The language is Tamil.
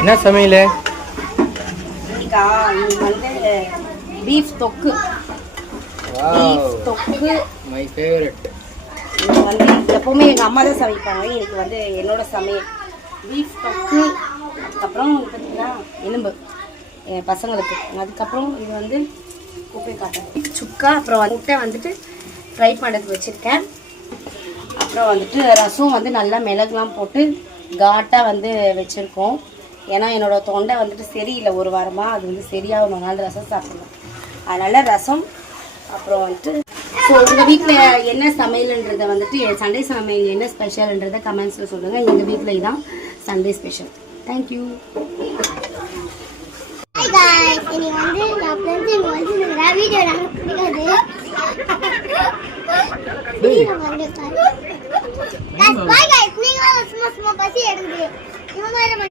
என்ன சமையல்? இன்னைக்கு வந்து பீஃப் தொக்கு. தொக்கு மை ஃபேவரட். இது வந்து எப்பவுமே எங்கள் அம்மா தான் சமைப்பாங்க. இன்னைக்கு வந்து என்னோட சமையல் பீஃப் தொக்கு. அதுக்கப்புறம் பார்த்தீங்கன்னா எலும்பு என் பசங்களுக்கு. அதுக்கப்புறம் இது வந்து குப்பை காட்டன் சுக்கா. அப்புறம் முட்டை வந்துட்டு ஃப்ரை பண்ணுறதுக்கு வச்சுருக்கேன். அப்புறம் வந்துட்டு ரசம் வந்து நல்லா மிளகுலாம் போட்டு காட்டாக வந்து வச்சுருக்கோம். ஏன்னா என்னோடய தொண்டை வந்துட்டு சரியில்லை ஒரு வாரமாக. அது வந்து சரியாகணும், நாள் ரசம் சாப்பிடணும். அதனால் ரசம். அப்புறம் வந்துட்டு ஸோ உங்கள் வீட்டில் என்ன சமையல்ன்றதை வந்துட்டு சண்டே சமையல் என்ன ஸ்பெஷல்ன்றதை கமெண்ட்ஸில் சொல்லுங்கள். எங்கள் வீட்டில் இதுதான் Sunday special. Thank you. Bye guys, நீங்க சும்மா பசி எடுக்குது.